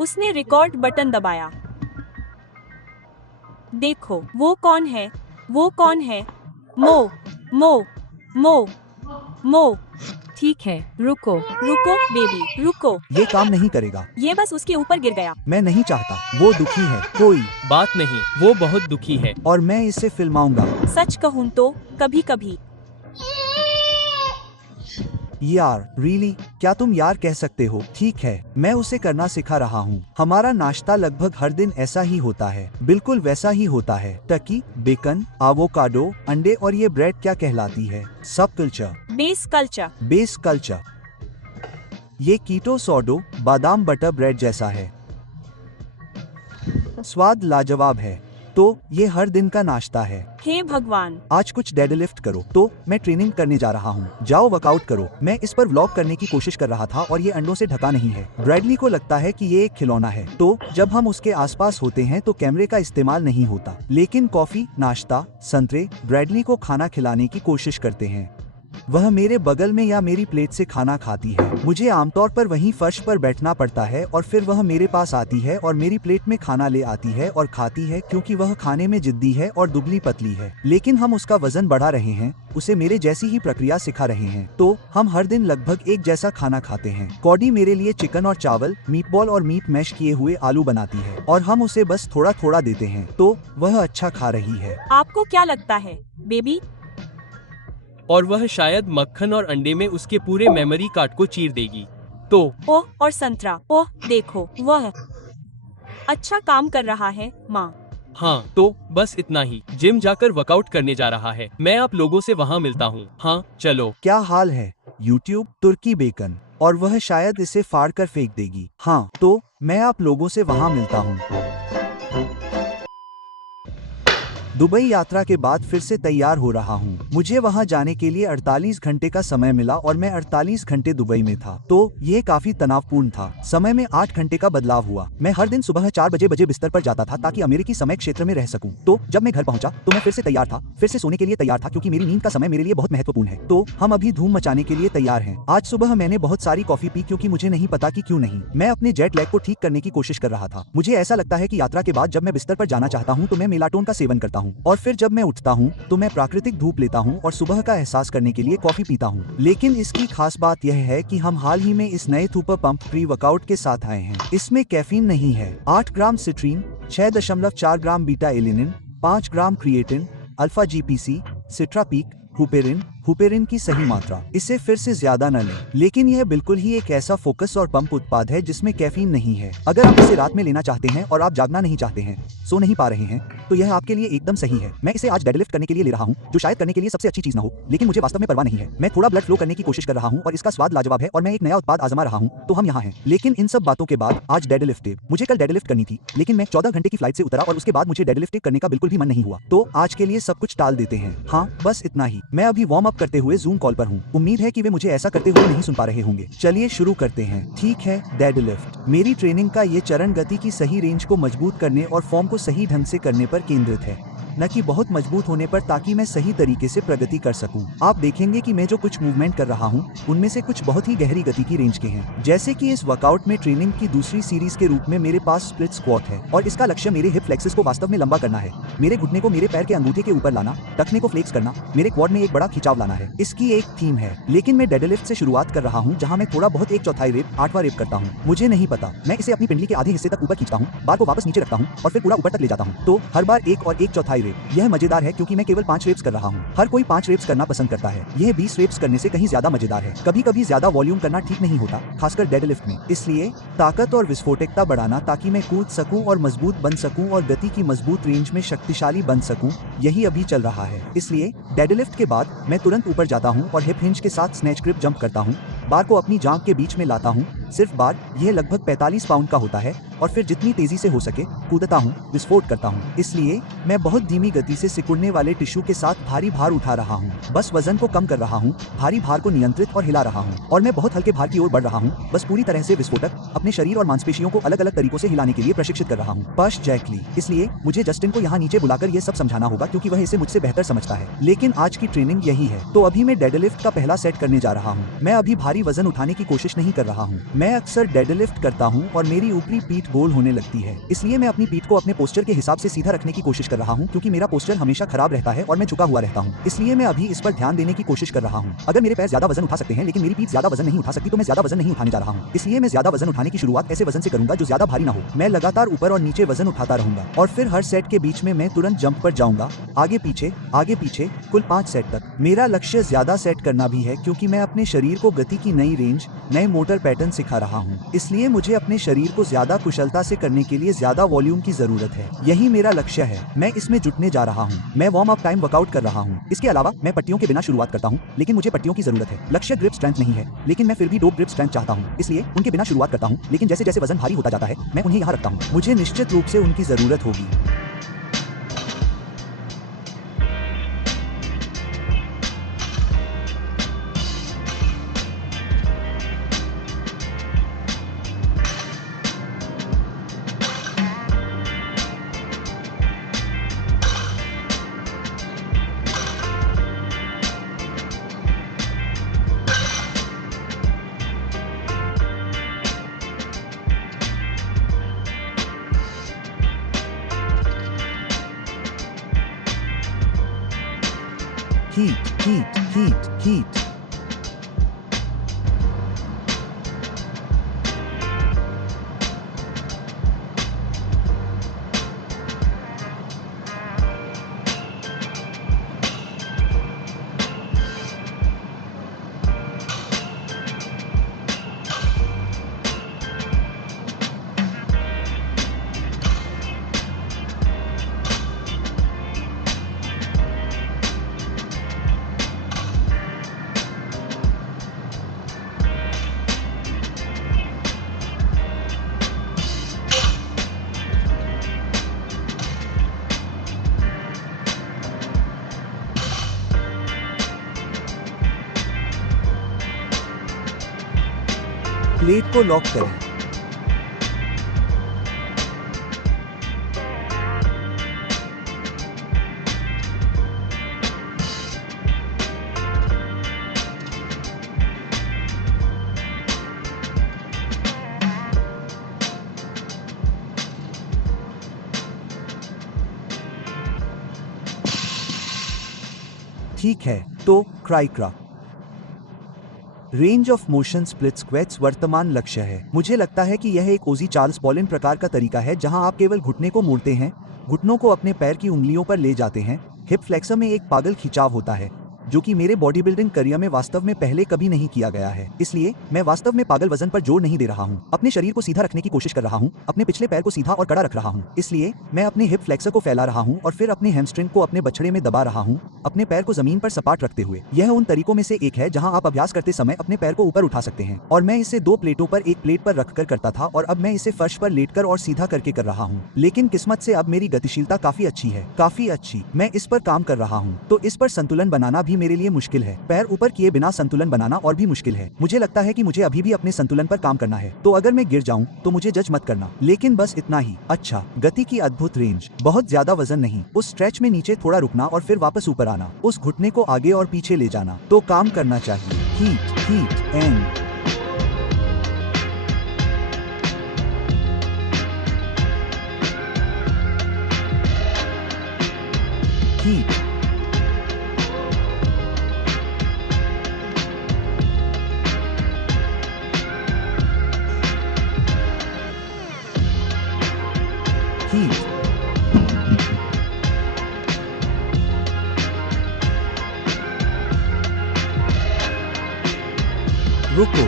उसने record button दबाया। देखो, वो कौन है? वो कौन है? मो, मो, मो, मो। ठीक है, रुको। रुको बेबी, रुको। ये काम नहीं करेगा। ये बस उसके ऊपर गिर गया। मैं नहीं चाहता। वो दुखी है। कोई बात नहीं, वो बहुत दुखी है। और मैं इसे फिल्माऊंगा। सच कहूँ तो कभी कभी। यार रियली, क्या तुम यार कह सकते हो? ठीक है, मैं उसे करना सिखा रहा हूँ। हमारा नाश्ता लगभग हर दिन ऐसा ही होता है, बिल्कुल वैसा ही होता है। टर्की, बेकन, एवोकाडो, अंडे और ये ब्रेड क्या कहलाती है? सब culture. Base culture. Base culture. ये कीटो सोडो बादाम बटर ब्रेड जैसा है। स्वाद लाजवाब है। तो ये हर दिन का नाश्ता है। हे भगवान। आज कुछ डेडलिफ्ट करो। तो मैं ट्रेनिंग करने जा रहा हूँ। जाओ वर्कआउट करो। मैं इस पर व्लॉग करने की कोशिश कर रहा था और ये अंडों से ढका नहीं है। ब्रैडली को लगता है कि ये एक खिलौना है, तो जब हम उसके आसपास होते हैं तो कैमरे का इस्तेमाल नहीं होता। लेकिन कॉफी, नाश्ता, संतरे ब्रैडली को खाना खिलाने की कोशिश करते हैं। वह मेरे बगल में या मेरी प्लेट से खाना खाती है। मुझे आमतौर पर वहीं फर्श पर बैठना पड़ता है और फिर वह मेरे पास आती है और मेरी प्लेट में खाना ले आती है और खाती है, क्योंकि वह खाने में जिद्दी है और दुबली पतली है। लेकिन हम उसका वजन बढ़ा रहे हैं, उसे मेरे जैसी ही प्रक्रिया सिखा रहे हैं। तो हम हर दिन लगभग एक जैसा खाना खाते हैं। कॉडी मेरे लिए चिकन और चावल, मीटबॉल और मीट मैश किए हुए आलू बनाती है और हम उसे बस थोड़ा थोड़ा देते हैं, तो वह अच्छा खा रही है। आपको क्या लगता है बेबी? और वह शायद मक्खन और अंडे में उसके पूरे मेमोरी कार्ड को चीर देगी। तो ओह, और संतरा। ओह देखो, वह अच्छा काम कर रहा है माँ। हाँ, तो बस इतना ही। जिम जाकर वर्कआउट करने जा रहा है। मैं आप लोगों से वहाँ मिलता हूँ। हाँ चलो। क्या हाल है? यूट्यूब, तुर्की बेकन। और वह शायद इसे फाड़ कर फेंक देगी। हाँ, तो मैं आप लोगों से वहाँ मिलता हूँ। दुबई यात्रा के बाद फिर से तैयार हो रहा हूँ। मुझे वहाँ जाने के लिए 48 घंटे का समय मिला और मैं 48 घंटे दुबई में था, तो ये काफी तनावपूर्ण था। समय में 8 घंटे का बदलाव हुआ। मैं हर दिन सुबह 4 बजे बिस्तर पर जाता था ताकि अमेरिकी समय क्षेत्र में रह सकूं। तो जब मैं घर पहुंचा तो मैं फिर से तैयार था, फिर से सोने के लिए तैयार था, क्योंकि मेरी नींद का समय मेरे लिए बहुत महत्वपूर्ण है। तो हम अभी धूम मचाने के लिए तैयार हैं। आज सुबह मैंने बहुत सारी कॉफी पी, क्योंकि मुझे नहीं पता कि क्यों नहीं। मैं अपने जेट लैग को ठीक करने की कोशिश कर रहा था। मुझे ऐसा लगता है कि यात्रा के बाद जब मैं बिस्तर पर जाना चाहता हूँ तो मैं मेलाटोन का सेवन करता हूँ, और फिर जब मैं उठता हूँ तो मैं प्राकृतिक धूप लेता हूँ और सुबह का एहसास करने के लिए कॉफी पीता हूँ। लेकिन इसकी खास बात यह है कि हम हाल ही में इस नए सुपर पंप प्री वर्कआउट के साथ आए हैं। इसमें कैफीन नहीं है। 8 ग्राम सिट्रीन, 6.4 ग्राम बीटा एलिनिन, 5 ग्राम क्रिएटिन, अल्फा जीपीसी, सिट्रापीक, हुपेरिन की सही मात्रा। इसे फिर से ज्यादा न लें। लेकिन यह बिल्कुल ही एक ऐसा फोकस और पंप उत्पाद है जिसमें कैफीन नहीं है। अगर आप इसे रात में लेना चाहते हैं और आप जागना नहीं चाहते हैं, सो नहीं पा रहे हैं, तो यह आपके लिए एकदम सही है। मैं इसे आज डेडलिफ्ट करने के लिए ले रहा हूँ, जो शायद करने के लिए सबसे अच्छी चीज न हो, लेकिन मुझे वास्तव में परवाह नहीं है। मैं थोड़ा ब्लड फ्लो करने की कोशिश कर रहा हूँ और इसका स्वाद लाजवाब है और मैं एक नया उत्पाद आजमा रहा हूँ, तो हम यहाँ हैं। लेकिन इन सब बातों के बाद आज डेडलिफ्ट डे। मुझे कल डेडलिफ्ट करनी थी, लेकिन मैं 14 घंटे की फ्लाइट से उतरा और उसके बाद मुझे डेडलिफ्ट करने का बिल्कुल भी मन नहीं हुआ। तो आज के लिए सब कुछ टाल देते हैं। हाँ, बस इतना ही। मैं अभी वार्म अप करते हुए जूम कॉल पर हूँ। उम्मीद है कि वे मुझे ऐसा करते हुए नहीं सुन पा रहे होंगे। चलिए शुरू करते हैं। ठीक है, डेडलिफ्ट। मेरी ट्रेनिंग का ये चरण गति की सही रेंज को मजबूत करने और फॉर्म को सही ढंग से करने पर केंद्रित है, न कि बहुत मजबूत होने पर, ताकि मैं सही तरीके से प्रगति कर सकूं। आप देखेंगे कि मैं जो कुछ मूवमेंट कर रहा हूं, उनमें से कुछ बहुत ही गहरी गति की रेंज के हैं। जैसे कि इस वर्कआउट में ट्रेनिंग की दूसरी सीरीज के रूप में मेरे पास स्प्लिट स्क्वाट है और इसका लक्ष्य मेरे हिप फ्लेक्सिस को वास्तव में लंबा करना है, मेरे घुटने को मेरे पैर के अंगूठे के ऊपर लाना, टखने को फ्लेक्स करना, मेरे क्वाड में एक बड़ा खिंचाव लाना है। इसकी एक थीम है। लेकिन मैं डेडलिफ्ट से शुरुआत कर रहा हूँ, जहाँ मैं थोड़ा बहुत 1/4 रेप, 8वां रेप करता हूँ। मुझे नहीं पता, मैं इसे अपनी पिंडली के आधे हिस्से तक ऊपर खींचता हूँ, बार को वापस नीचे रखता हूँ और फिर पूरा ऊपर तक ले जाता हूँ। तो हर बार 1 और 1/4 रेप। यह मजेदार है क्योंकि मैं केवल 5 रेप्स कर रहा हूँ। हर कोई 5 रेप्स करना पसंद करता है। यह 20 रेप्स करने से कहीं ज्यादा मजेदार है। कभी कभी ज्यादा वॉल्यूम करना ठीक नहीं होता, खासकर डेडलिफ्ट में। इसलिए ताकत और विस्फोटकता बढ़ाना, ताकि मैं कूद सकूं और मजबूत बन सकूं और गति की मजबूत रेंज में शक्तिशाली बन सकूं, यही अभी चल रहा है। इसलिए डेडलिफ्ट के बाद मैं तुरंत ऊपर जाता हूं और हिप हिंज के साथ स्नैच ग्रिप जंप करता हूं, बार को अपनी जांघ के बीच में लाता हूं, सिर्फ बार। यह लगभग 45 पाउंड का होता है और फिर जितनी तेजी से हो सके कूदता हूं, विस्फोट करता हूं। इसलिए मैं बहुत धीमी गति से सिकुड़ने वाले टिश्यू के साथ भारी भार उठा रहा हूं, बस वजन को कम कर रहा हूं, भारी भार को नियंत्रित और हिला रहा हूं, और मैं बहुत हल्के भार की ओर बढ़ रहा हूं, बस पूरी तरह से विस्फोटक, अपने शरीर और मांसपेशियों को अलग अलग तरीकों से हिलाने के लिए प्रशिक्षित कर रहा हूं। पश जैकली। इसलिए मुझे जस्टिन को यहाँ नीचे बुलाकर यह सब समझाना होगा, क्योंकि वह इसे मुझसे बेहतर समझता है। लेकिन आज की ट्रेनिंग यही है। तो अभी मैं डेडलिफ्ट का पहला सेट करने जा रहा हूँ। मैं अभी भारी वजन उठाने की कोशिश नहीं कर रहा हूँ। मैं अक्सर डेडलिफ्ट करता हूँ और मेरी ऊपरी पीठ गोल होने लगती है, इसलिए मैं अपनी पीठ को अपने पोस्चर के हिसाब से सीधा रखने की कोशिश कर रहा हूँ क्योंकि मेरा पोस्चर हमेशा खराब रहता है और मैं झुका हुआ रहता हूँ, इसलिए मैं अभी इस पर ध्यान देने की कोशिश कर रहा हूँ। अगर मेरे पैर ज्यादा वजन उठा सकते हैं लेकिन मेरी पीठ ज्यादा वजन नहीं उठा सकती तो मैं ज्यादा वजन नहीं उठाने जा रहा हूँ, इसलिए मैं ज्यादा वजन उठाने की शुरुआत ऐसे वजन से करूंगा जो ज्यादा भारी ना हो। मैं लगातार ऊपर और नीचे वजन उठाता रहूंगा और फिर हर सेट के बीच में मैं तुरंत जंप पर जाऊंगा, आगे पीछे कुल 5 सेट तक। मेरा लक्ष्य ज्यादा सेट करना भी है क्योंकि मैं अपने शरीर को गति की नई रेंज, नए मोटर पैटर्न सिखा रहा हूँ, इसलिए मुझे अपने शरीर को ज्यादा कुशलता से करने के लिए ज्यादा वॉल्यूम की जरूरत है। यही मेरा लक्ष्य है, मैं इसमें जुटने जा रहा हूँ। मैं वार्म अप टाइम वर्कआउट कर रहा हूँ। इसके अलावा मैं पट्टियों के बिना शुरुआत करता हूँ, लेकिन मुझे पट्टियों की जरूरत है। लक्ष्य ग्रिप स्ट्रेंथ नहीं है, लेकिन मैं फिर भी डोप ग्रिप स्ट्रेंथ चाहता हूँ, इसलिए उनके बिना शुरुआत करता हूँ, लेकिन जैसे जैसे वजन भारी होता जाता है मैं उन्हें यहाँ रखता हूँ। मुझे निश्चित रूप से उनकी जरूरत होगी। हीट। प्लेट को लॉक करें। ठीक है, तो क्राइक्रा range of motion split squats वर्तमान लक्ष्य है। मुझे लगता है कि यह एक ओजी चार्ल्स पॉलिन प्रकार का तरीका है जहां आप केवल घुटने को मोड़ते हैं, घुटनों को अपने पैर की उंगलियों पर ले जाते हैं। हिप फ्लेक्सर में एक पागल खिंचाव होता है जो कि मेरे बॉडी बिल्डिंग करियर में वास्तव में पहले कभी नहीं किया गया है, इसलिए मैं वास्तव में पागल वजन पर जोर नहीं दे रहा हूँ। अपने शरीर को सीधा रखने की कोशिश कर रहा हूँ, अपने पिछले पैर को सीधा और कड़ा रख रहा हूँ, इसलिए मैं अपने हिप फ्लेक्सर को फैला रहा हूँ और फिर अपने हैमस्ट्रिंग को अपने बछड़े में दबा रहा हूँ, अपने पैर को जमीन पर सपाट रखते हुए। यह उन तरीकों में से एक है जहाँ आप अभ्यास करते समय अपने पैर को ऊपर उठा सकते हैं, और मैं इसे 2 प्लेटों पर एक प्लेट पर रखकर करता था और अब मैं इसे फर्श पर लेटकर और सीधा करके कर रहा हूँ। लेकिन किस्मत से अब मेरी गतिशीलता काफी अच्छी है, काफी अच्छी। मैं इस पर काम कर रहा हूँ, तो इस पर संतुलन बनाना भी मेरे लिए मुश्किल है। पैर ऊपर किए बिना संतुलन बनाना और भी मुश्किल है। मुझे लगता है कि मुझे अभी भी अपने संतुलन पर काम करना है, तो अगर मैं गिर जाऊं तो मुझे जज मत करना, लेकिन बस इतना ही। अच्छा, गति की अद्भुत रेंज, बहुत ज्यादा वजन नहीं, उस स्ट्रेच में नीचे थोड़ा रुकना और फिर वापस ऊपर आना, उस घुटने को आगे और पीछे ले जाना, तो काम करना चाहिए। हीट एंड हीट हीट रुको।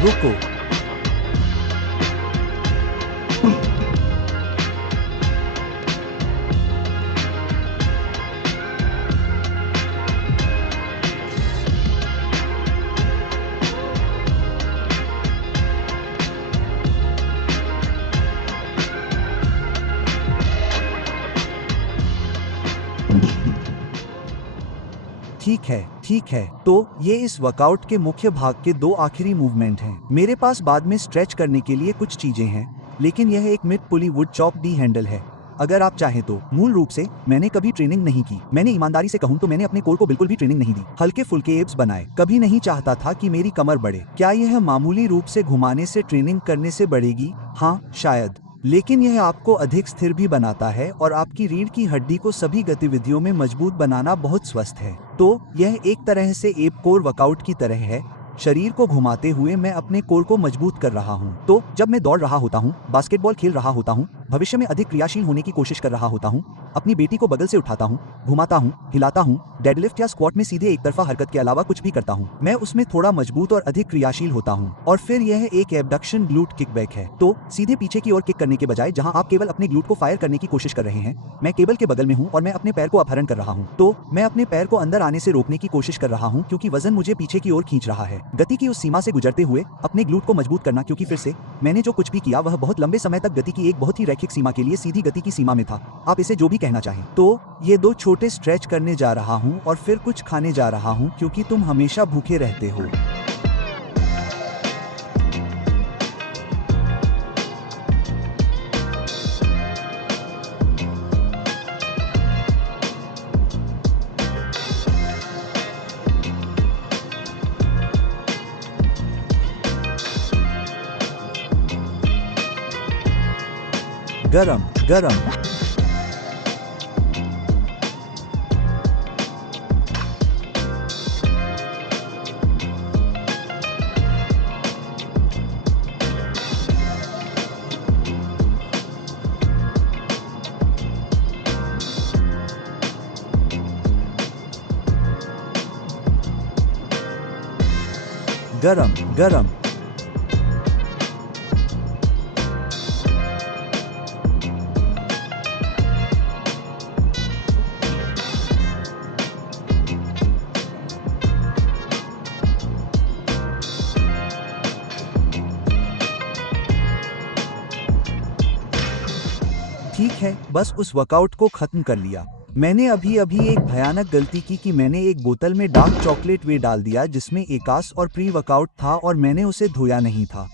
रुको। ठीक है। तो ये इस वर्कआउट के मुख्य भाग के 2 आखिरी मूवमेंट हैं। मेरे पास बाद में स्ट्रेच करने के लिए कुछ चीजें हैं, लेकिन यह एक mid pulley would chop D handle है अगर आप चाहें तो। मूल रूप से मैंने कभी ट्रेनिंग नहीं की। मैंने ईमानदारी से कहूं तो मैंने अपने कोर को बिल्कुल भी ट्रेनिंग नहीं दी। हल्के फुल्के एब्स बनाए, कभी नहीं चाहता था कि मेरी कमर बढ़े। क्या यह मामूली रूप से घुमाने से ट्रेनिंग करने से बढ़ेगी? हाँ शायद, लेकिन यह आपको अधिक स्थिर भी बनाता है और आपकी रीढ़ की हड्डी को सभी गतिविधियों में मजबूत बनाना बहुत स्वस्थ है। तो यह एक तरह से एब कोर वर्कआउट की तरह है। शरीर को घुमाते हुए मैं अपने कोर को मजबूत कर रहा हूँ। तो जब मैं दौड़ रहा होता हूँ, बास्केटबॉल खेल रहा होता हूँ, भविष्य में अधिक क्रियाशील होने की कोशिश कर रहा होता हूँ, अपनी बेटी को बगल से उठाता हूँ, घुमाता हूँ, हिलाता हूँ, डेडलिफ्ट या स्क्वाट में सीधे एक तरफा हरकत के अलावा कुछ भी करता हूँ, मैं उसमें थोड़ा मजबूत और अधिक क्रियाशील होता हूँ। और फिर यह एक एबडक्शन ग्लूट किकबैक है। तो सीधे पीछे की ओर किक करने के बजाय जहाँ आप केवल अपने ग्लूट को फायर करने की कोशिश कर रहे हैं, मैं केबल के बगल में हूँ और मैं अपने पैर को अपहरण कर रहा हूँ। तो मैं अपने पैर को अंदर आने से रोकने की कोशिश कर रहा हूँ क्योंकि वजन मुझे पीछे की ओर खींच रहा है। गति की उस सीमा से गुजरते हुए अपने ग्लूट को मजबूत करना, क्योंकि फिर से मैंने जो कुछ भी किया वह बहुत लंबे समय तक गति की एक बहुत ही रैखिक सीमा के लिए सीधी गति की सीमा में था, आप इसे जो भी कहना चाहें। तो ये 2 छोटे स्ट्रेच करने जा रहा हूँ और फिर कुछ खाने जा रहा हूँ क्योंकि तुम हमेशा भूखे रहते हो। गरम गरम गरम गरम ठीक है, बस उस वर्कआउट को खत्म कर लिया। मैंने अभी एक भयानक गलती की कि मैंने एक बोतल में डार्क चॉकलेट वे डाल दिया जिसमें एकास और प्री वर्कआउट था और मैंने उसे धोया नहीं था।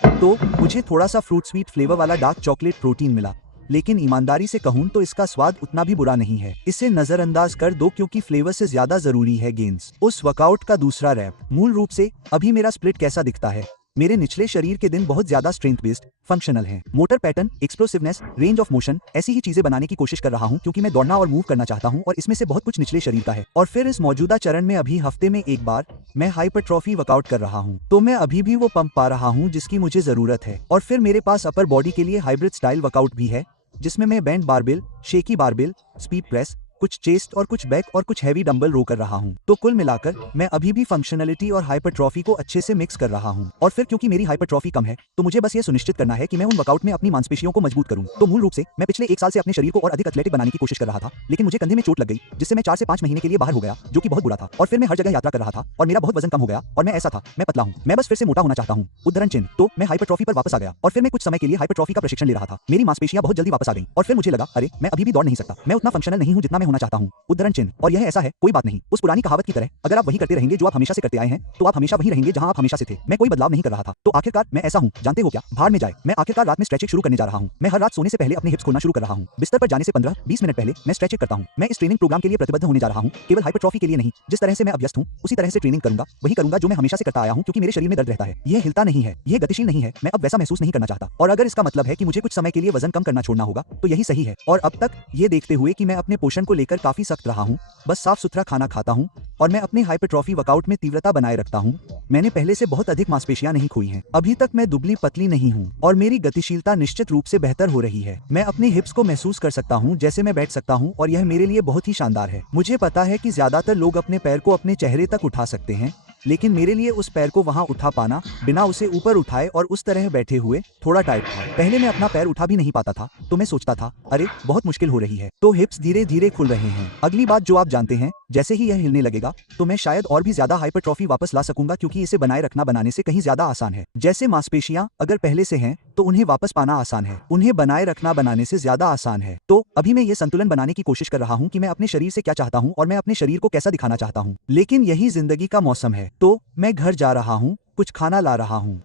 तो मुझे थोड़ा सा फ्रूट स्वीट फ्लेवर वाला डार्क चॉकलेट प्रोटीन मिला, लेकिन ईमानदारी से कहूं तो इसका स्वाद उतना भी बुरा नहीं है। इसे नजरअंदाज कर दो क्योंकि फ्लेवर से ज्यादा जरूरी है गेन्स। उस वर्कआउट का दूसरा रैप। मूल रूप से अभी मेरा स्प्लिट कैसा दिखता है? मेरे निचले शरीर के दिन बहुत ज्यादा स्ट्रेंथ बेस्ड फंक्शनल हैं। Motor pattern, explosiveness, range of motion, ऐसी ही चीजें बनाने की कोशिश कर रहा हूं क्योंकि मैं दौड़ना और मूव करना चाहता हूं और इसमें से बहुत कुछ निचले शरीर का है। और फिर इस मौजूदा चरण में अभी हफ्ते में एक बार मैं हाइपरट्रॉफी वर्कआउट कर रहा हूं, तो मैं अभी भी वो पंप पा रहा हूं जिसकी मुझे जरूरत है। और फिर मेरे पास अपर बॉडी के लिए हाइब्रिड स्टाइल वर्कआउट भी है जिसमें मैं band barbell, shaky barbell, speed press, कुछ चेस्ट और कुछ बैक और कुछ हैवी डंबल रो कर रहा हूं। तो कुल मिलाकर मैं अभी भी फंक्शनलिटी और हाइपरट्रॉफी को अच्छे से मिक्स कर रहा हूं। और फिर क्योंकि मेरी हाइपरट्रॉफी कम है तो मुझे बस ये सुनिश्चित करना है कि मैं उन वर्कआउट में अपनी मांसपेशियों को मजबूत करूं। तो मूल रूप से मैं पिछले 1 साल से अपने शरीर को और अधिक एथलेटिक बनाने की कोशिश कर रहा था, लेकिन मुझे कंधे में चोट लग गई जिससे मैं 4 से 5 महीने के लिए बाहर हो गया, जो कि बहुत बुरा था। और फिर मैं हर जगह यात्रा कर रहा था और मेरा बहुत वजन कम हो गया और मैं ऐसा था, मैं पतला हूं, मैं बस फिर से मोटा होना चाहता हूं, उद्धरण चिन्ह। तो मैं हाइपरट्रॉफी पर वापस आ गया और फिर मैं कुछ समय के लिए हाइपरट्रॉफी का प्रशिक्षण ले रहा था। मेरी मांसपेशियां बहुत जल्दी वापस आ गईं और फिर मुझे लगा अरे मैं अभी भी दौड़ नहीं सकता, मैं उतना फंक्शनल नहीं हूं जितना मैं होना चाहता हूं, उद्धरण चिन्ह। और यह ऐसा है, कोई बात नहीं। उस पुरानी कहावत की तरह अगर आप वही करते रहेंगे जो आप हमेशा से करते आए हैं तो आप हमेशा वही रहेंगे जहां आप हमेशा से थे। मैं कोई बदलाव नहीं कर रहा था। तो आखिरकार मैं ऐसा हूं, जानते हो क्या? भाड़ में जाए। मैं आखिरकार रात में स्ट्रेचिंग शुरू करने जा रहा हूं। मैं हर रात सोने से पहले अपने हिप्स खोलना शुरू कर रहा हूं। बिस्तर पर जाने से 15-20 मिनट पहले मैं स्ट्रेचिंग करता हूं। मैं इस ट्रेनिंग प्रोग्राम के लिए प्रतिबद्ध होने जा रहा हूं, केवल हाइपरट्रॉफी के लिए नहीं। जिस तरह से मैं अभ्यस्त हूं उसी तरह से ट्रेनिंग करूंगा, वही करूंगा जो मैं हमेशा से करता आया हूं क्योंकि मेरे शरीर में दर्द रहता है। यह हिलता नहीं है, यह गतिशील नहीं है, मैं अब वैसा महसूस नहीं करना चाहता। और अगर इसका मतलब है कि मुझे कुछ समय के लिए वजन कम करना छोड़ना होगा तो यही सही है। और अब तक ये देखते हुए कि मैं अपने पोषण को लेकर काफी सख्त रहा हूं, बस साफ सुथरा खाना खाता हूं और मैं अपने हाइपरट्रॉफी वर्कआउट में तीव्रता बनाए रखता हूं, मैंने पहले से बहुत अधिक मांसपेशियां नहीं खोई हैं। अभी तक मैं दुबली पतली नहीं हूं और मेरी गतिशीलता निश्चित रूप से बेहतर हो रही है। मैं अपने हिप्स को महसूस कर सकता हूं जैसे मैं बैठ सकता हूं और यह मेरे लिए बहुत ही शानदार है। मुझे पता है कि ज्यादातर लोग अपने पैर को अपने चेहरे तक उठा सकते हैं, लेकिन मेरे लिए उस पैर को वहाँ उठा पाना बिना उसे ऊपर उठाए और उस तरह बैठे हुए थोड़ा टाइट था। पहले मैं अपना पैर उठा भी नहीं पाता था तो मैं सोचता था अरे बहुत मुश्किल हो रही है। तो हिप्स धीरे धीरे खुल रहे हैं। अगली बात जो आप जानते हैं, जैसे ही यह हिलने लगेगा तो मैं शायद और भी ज्यादा हाइपरट्रॉफी वापस ला सकूंगा, क्योंकि इसे बनाए रखना बनाने से कहीं ज्यादा आसान है। जैसे मांसपेशियां अगर पहले से हैं तो उन्हें वापस पाना आसान है, उन्हें बनाए रखना बनाने से ज्यादा आसान है। तो अभी मैं ये संतुलन बनाने की कोशिश कर रहा हूँ कि मैं अपने शरीर से क्या चाहता हूँ और मैं अपने शरीर को कैसा दिखाना चाहता हूँ। लेकिन यही जिंदगी का मौसम है, तो मैं घर जा रहा हूँ, कुछ खाना ला रहा हूँ।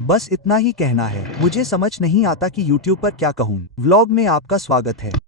बस इतना ही कहना है। मुझे समझ नहीं आता कि YouTube पर क्या कहूँ। व्लॉग में आपका स्वागत है।